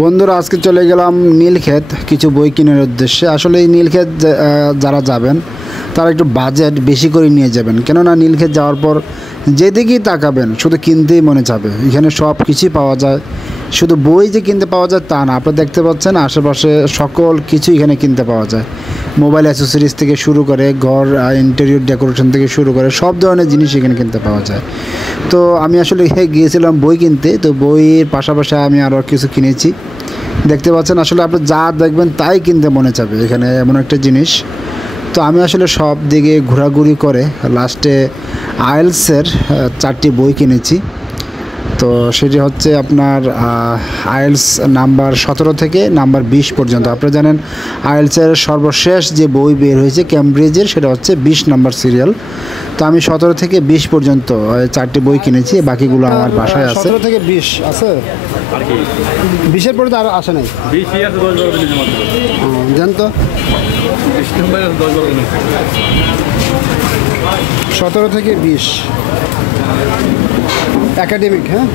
বন্ধুরা আজকে চলে গেলাম নীলক্ষেত কিছু বই কেনার উদ্দেশ্যে। আসলে এই নীলক্ষেত যারা যাবেন তারা একটু বাজেট বেশি করে নিয়ে যাবেন, কেননা নীলক্ষেত যাওয়ার পর যেদিকেই তাকাবেন শুধু কিনতেই মনে যাবে। এখানে সব কিছুই পাওয়া যায়, শুধু বই যে কিনতে পাওয়া যায় তা না, আপনারা দেখতে পাচ্ছেন আশেপাশে সকল কিছু এখানে কিনতে পাওয়া যায়। মোবাইল অ্যাসেসরিজ থেকে শুরু করে ঘর ইন্টেরিয়র ডেকোরেশন থেকে শুরু করে সব ধরনের জিনিস এখানে কিনতে পাওয়া যায়। তো আমি আসলে গিয়েছিলাম বই কিনতে, তো বইয়ের পাশাপাশি আমি আরও কিছু কিনেছি। দেখতে পাচ্ছেন আসলে আপনি যা দেখবেন তাই কিনতে মনে যাবে, এখানে এমন একটা জিনিস। তো আমি আসলে সব দিকে ঘোরাঘুরি করে লাস্টে আইএলসের 4টি বই কিনেছি। তো সেটি হচ্ছে আপনার আইএলস নাম্বার 17 থেকে নাম্বার 20 পর্যন্ত। আপনারা জানেন আইএলসের সর্বশেষ যে বই বের হয়েছে ক্যামব্রিজের, সেটা হচ্ছে 20 নাম্বার সিরিয়াল। তো আমি 17 থেকে 20 পর্যন্ত 4টি বই কিনেছি, বাকিগুলো আমার বাসায় আছে। 17 থেকে 20 আছে, 20-এর পরে তো আর আসে নাই। 20 আছে 10-12 দিনের মধ্যে। জান তো 10-12 দিন। 17 থেকে 20 একাডেমিক, হ্যাঁ।